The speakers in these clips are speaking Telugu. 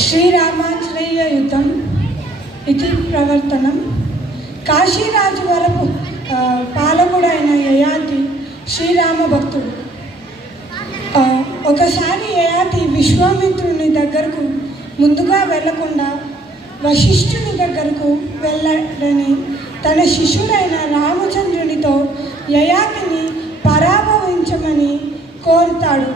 శ్రీరామాంజనేయ యుద్ధం ఇది ప్రవర్తనం. కాశీరాజు వరకు పాలకుడైన యయాతి శ్రీరామ భక్తుడు. ఒకసారి యయాతి విశ్వామిత్రుని దగ్గరకు ముందుగా వెళ్లకుండా వశిష్ఠుని దగ్గరకు వెళ్ళడని తన శిష్యుడైన రామచంద్రునితో యయాతిని పరాభవించమని కోరుతాడు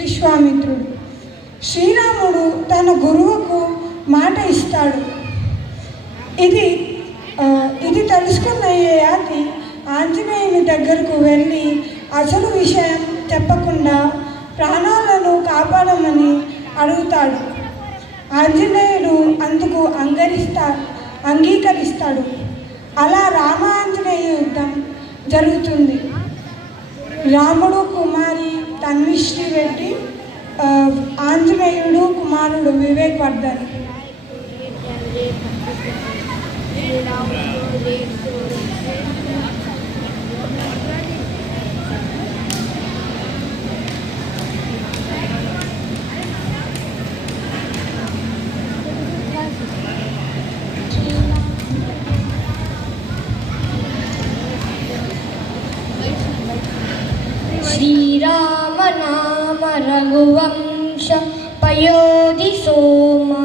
విశ్వామిత్రుడు. శ్రీరాముడు తన గురువుకు మాట ఇస్తాడు. ఇది తెలుసుకున్న యయాతి ఆంజనేయుని దగ్గరకు వెళ్ళి అసలు విషయం చెప్పకుండా ప్రాణాలను కాపాడమని అడుగుతాడు. ఆంజనేయుడు అందుకు అంగీకరిస్తాడు. అలా రామాంజనేయ యుద్ధం జరుగుతుంది. రాముడు కుమారి తన్విశ్రీ రెడ్డి, ఆంజనేయుడు కుమారుడు వివేక్ వర్ధన్. శ్రీరామ నామ రఘువంశ పయోధి సోమా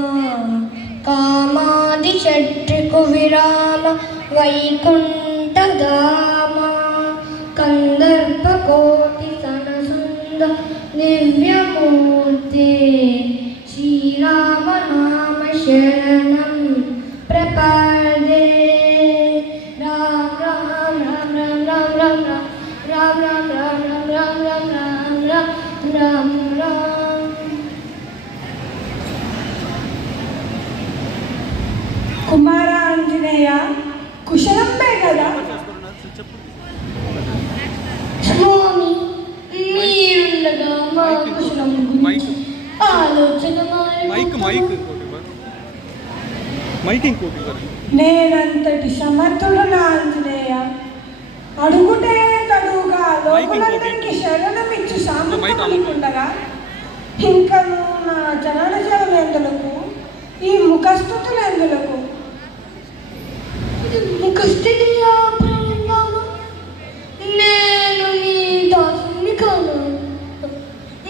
కామాది షట్రికు విరామ వైకుంఠధామ కందర్ప కోటి సనసుంద దివ్యమూర్తి శ్రీరామ నామ శరణం ప్రపదే. రామ రామ రామ రామ రామ రామ రామ రామ రామ రామ రామ రామ రామ రామ. కుమార ఆంజనేయ, కుశలంబే కదా? స్వామి, మీరుండగా మా కుశలం గురించి ఆలోచన నేనంతటి సమర్థుడు నా ఆంజనేయ. అడుగుటే తడుగా లోకులందరికీ శరణమిచ్చు సామర్థ్యముండగా ఇంకను నా జనన జలం ఎందులకు, ఈ ముఖస్థుతులు ఎందులకు? ముఖస్థితిగా నేను నీ దాసుని కాను.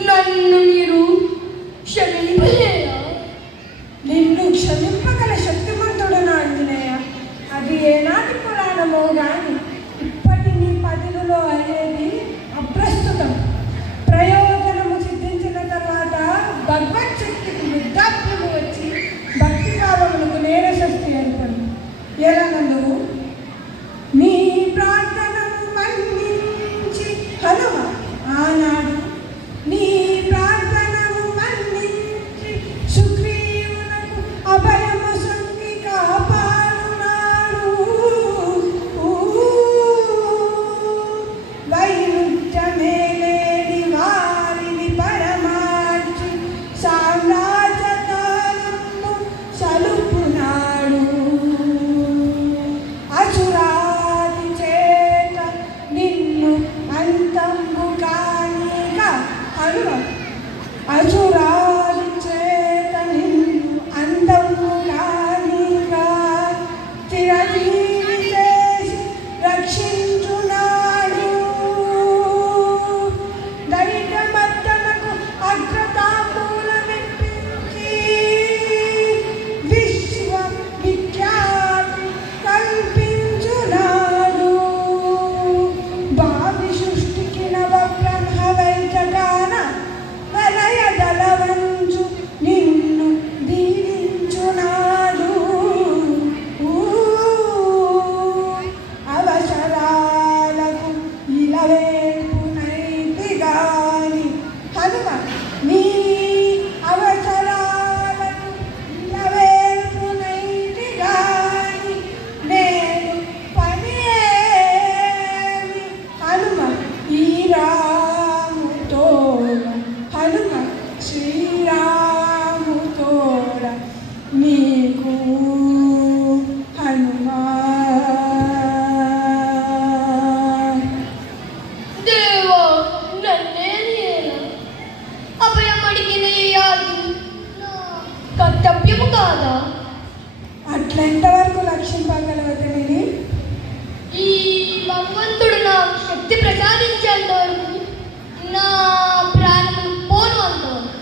నన్ను మీరు క్షమింపలేరా? నిన్ను క్షమింపగల శక్తిమంతుడు నా ఆంజనేయ. అది ఏనాటి పురాణమో గాని ఇప్పటి నీ పదిలో అయ్యేది అప్రస్తుతం. ప్రయోజనము సిద్ధించిన తర్వాత భగవత్ శక్తికి వృద్ధాప్యము వచ్చి భక్తి భావములకు నేరస అట్లా ఎంతవరకు రక్షింపగలవతని ఈ భగవంతుడు నాకు శక్తి ప్రసాదించేంత వరకు నా ప్రాణం పోను అంతవరకు.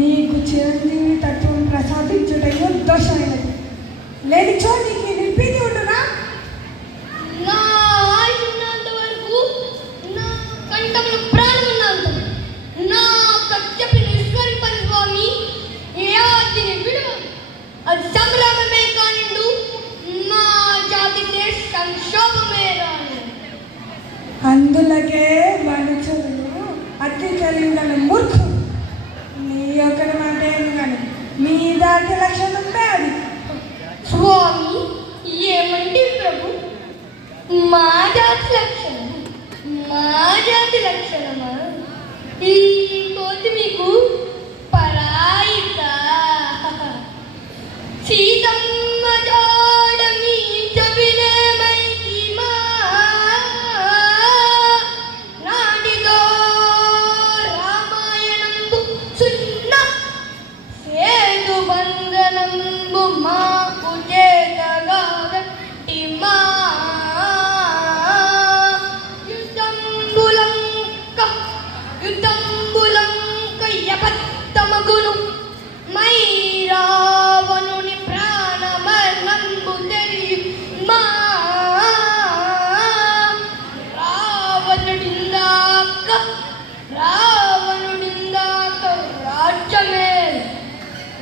నీకు చిరంజీవి తత్వం ప్రసాదించుటయో దోషమైనది. లేనిచో నీకు నిలిపింది ఉండునా? నా ఆయుష్ ఉన్నంత వరకు, నా కంఠంలో ప్రాణం ఉన్నంత వరకు, నా కచ్చపి నిష్కరింపని స్వామి ఏ ఆజ్ఞని విడువ. అది సంగ్రామమే కానిండు, మా జాతికే సంక్షోభమే రాను. అందులకే మనుషులు అతి కలిగిన మూర్ఖు. నీ ఒక్కడి మాట ఏమి కానీ మీ దాటి లక్షణం ఉంటే అది. స్వామి ఏమంటే ప్రభు, మా జాతి లక్షణం, మా జాతి లక్షణమా? ఈ కోతి మీకు పరాయిత. సీతమ్మ జాడ మీ చెవినేమైతిమా, నాటిదో రామాయణంబు సున్న సేతు బంధనంబు మాకు చేతగాదట్టిమా. యుద్ధంబులంక యపత్తమగును మై రావణుని ప్రాణమర్నంబు తెలియుమా. రావణుడిందాక రాజ్యమేలు,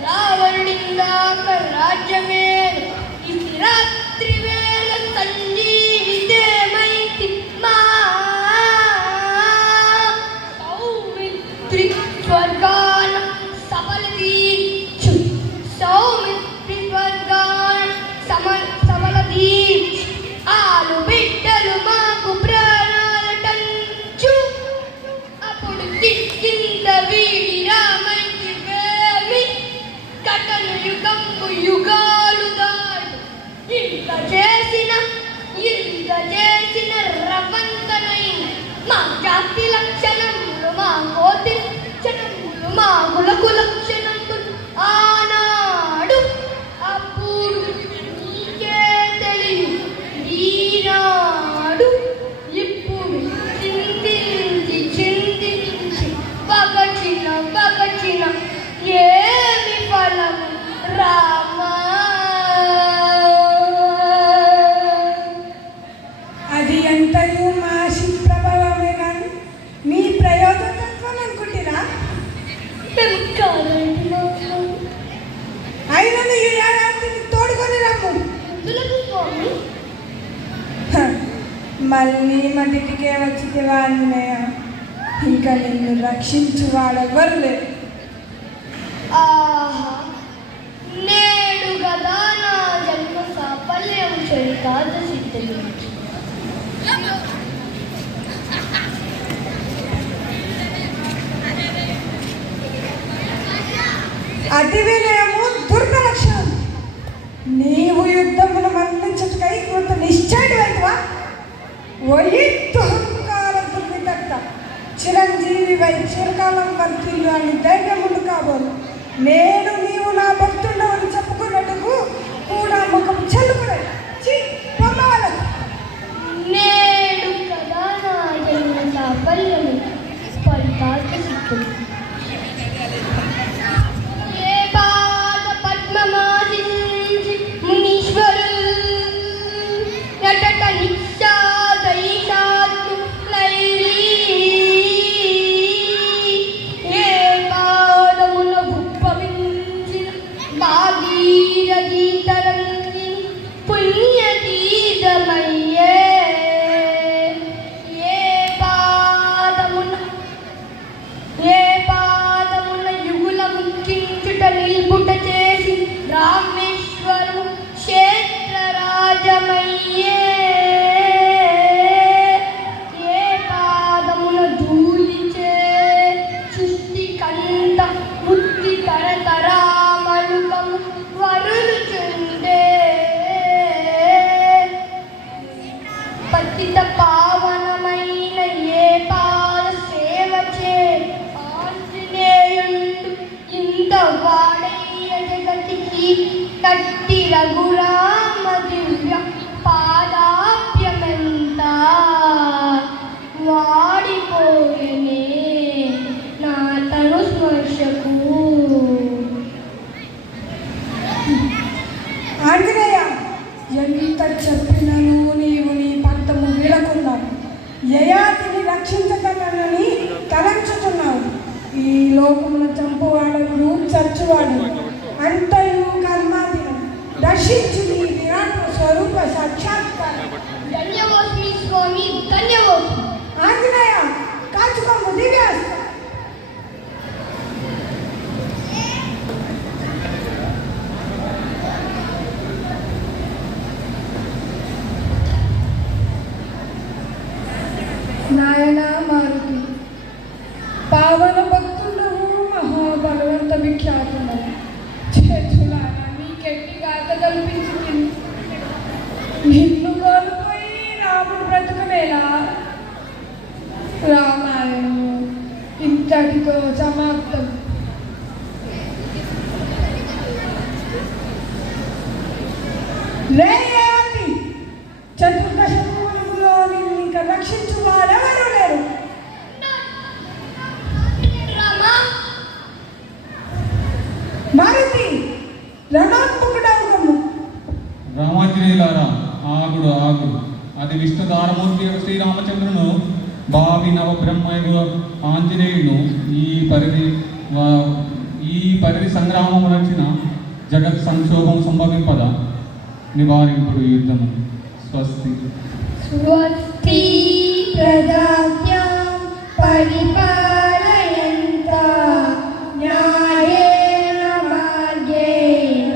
రావణుడిందాక రాజ్యమేలు. ఇది రాత్రి వేళ సంజీవితేమైతి మా సౌమిత్రి స్వర్గాన సఫల దీక్షు, సౌమిత్రి స్వర్గాన సఫల దీక్షు. ఆలు బిడ్డలు మాకు ప్రాణాలటంచు, అప్పుడు కిష్కింద వీడి రామైతి వేమి కటను యుగంబు యుగాలు దాడు. ఇంత చేసిన రవంతనైన మా జాతి లక్షణములు, మా కోతి లక్షణములు, మా కులకు లక్షణములు ఆనాడు అప్పుడు నీకే తెలియదు. ఈనాడు ఇప్పుడు చింతించి పగచిన ఏమి ఫలము రామా? అది ఎంతయు మాసి ప్రభావమే కానీ మీ ప్రయోజనత్వం అనుకుంటురా? మేము కాదంటున్నాము. అయినా ఈ ఏడాదిని తోడుకొని రమ్ము. ఎందులకు స్వామి? హ, మళ్ళీ మదిటికే వచ్చితే ఆంజనేయ, ఇంకా నిన్ను రక్షించు వాడెవ్వరు లేరు. ఆహా, నేడు గదా నా జన్మ సాఫల్యం చరితార్థ సిద్ధి. అతి వినయము దుర్గలక్షణం. నీవు యుద్ధమును మన్నించుటకై కొంత నిశ్చయుడైతవా? వయిత్తుహంకార దుర్విదగ్ధ చిరంజీవి వై చిరకాలం వర్తిల్లు అని ధైర్యమును కాబోలు. నేను నీవు నా భక్తుండవని చెప్పుకున్నట్టుకు కూడా ముఖం చెల్లుకునే పొమ్మవలకు. నేడు కదా నా జన్మ సాఫల్యం ఫలితార్థ సిద్ధి. ఏ పాద పద్మమాసించి మునీశ్వరులు నటట నిక్షాదైషాత్ము లైరీ. ఏ పాదమున భుప్పవించిన భాగీరథీ తరంగిణి పుణ్యతీర్థమయ్యే. ఏ పాదమున యుగుల ముఖ్యించుట నిల్పుట చేసి రామేశ్వరము క్షేత్రరాజమయ్యే. ఏ పాదమున ధూళిచే సృష్టి కంత ముక్తి తరతరామలుకము వరులుచుండే. పతిత పావనమైన ఏ పాద సేవచే ఆంజనేయుండు ఇంత వాడయ్య జగతికి. కట్టి రఘురామ దివ్య పాదాప్యమెంత వాడిపోయనే నా తను స్పర్శకు. ఆంజనేయ, ఎంత చెప్పినను నీవు నీ పంతము వీడకున్నావు. యయాతిని రక్షించగలనని తలంచుతున్నావు. ఈ లోకమున చంపువాడను చచ్చువాడు అంతయు కర్మాధీనం. దర్శించి నీ విరాట్ స్వరూప సాక్షాత్కారం. ధన్యవాస్మి స్వామి, ధన్యవాస్మి. ఆంజనేయ, కాచుకోము దివ్యాస్త్రం. నాయన మారుతి, పావన భక్తులకు మహాభగవంత విఖ్యాతున్నారు. చేతులారా నీకెట్టి గాత కల్పించింది. నిన్ను కోల్పోయి రాముడు బ్రతుకునేలా. రామాయణం ఇంతటితో సమాప్తం. రేయాతి, చతుర్దశములో నిన్ను ఇంకా రక్షించు వారెవరూ లేరు. రామా, మారుతి, రణోన్ముఖుడవుగము. రామాంజనేయులారా, ఆగుడు ఆగుడు. అది విష్ణుదారమూర్తి శ్రీరామచంద్రును భావి నవ బ్రహ్మయుడు ఆంజనేయుడు ఈ పరిధి సంగ్రామం నడిచిన జగత్ సంక్షోభం సంభవింపద నివారింపుడు యుద్ధము. స్వస్తి. స్వస్తి ప్రజాభ్యాం పరిపాలయంత న్యాయేన మార్గేణ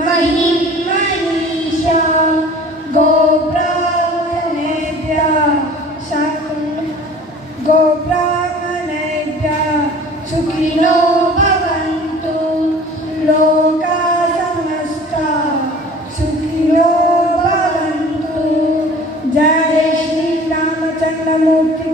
మహిం మనీషా గోబ్రాహ్మణేభ్యः సుఖినో భవంతు. లోకా సమస్తా సుఖినో భవంతు. జయ శ్రీ రామచంద్రమూర్తి.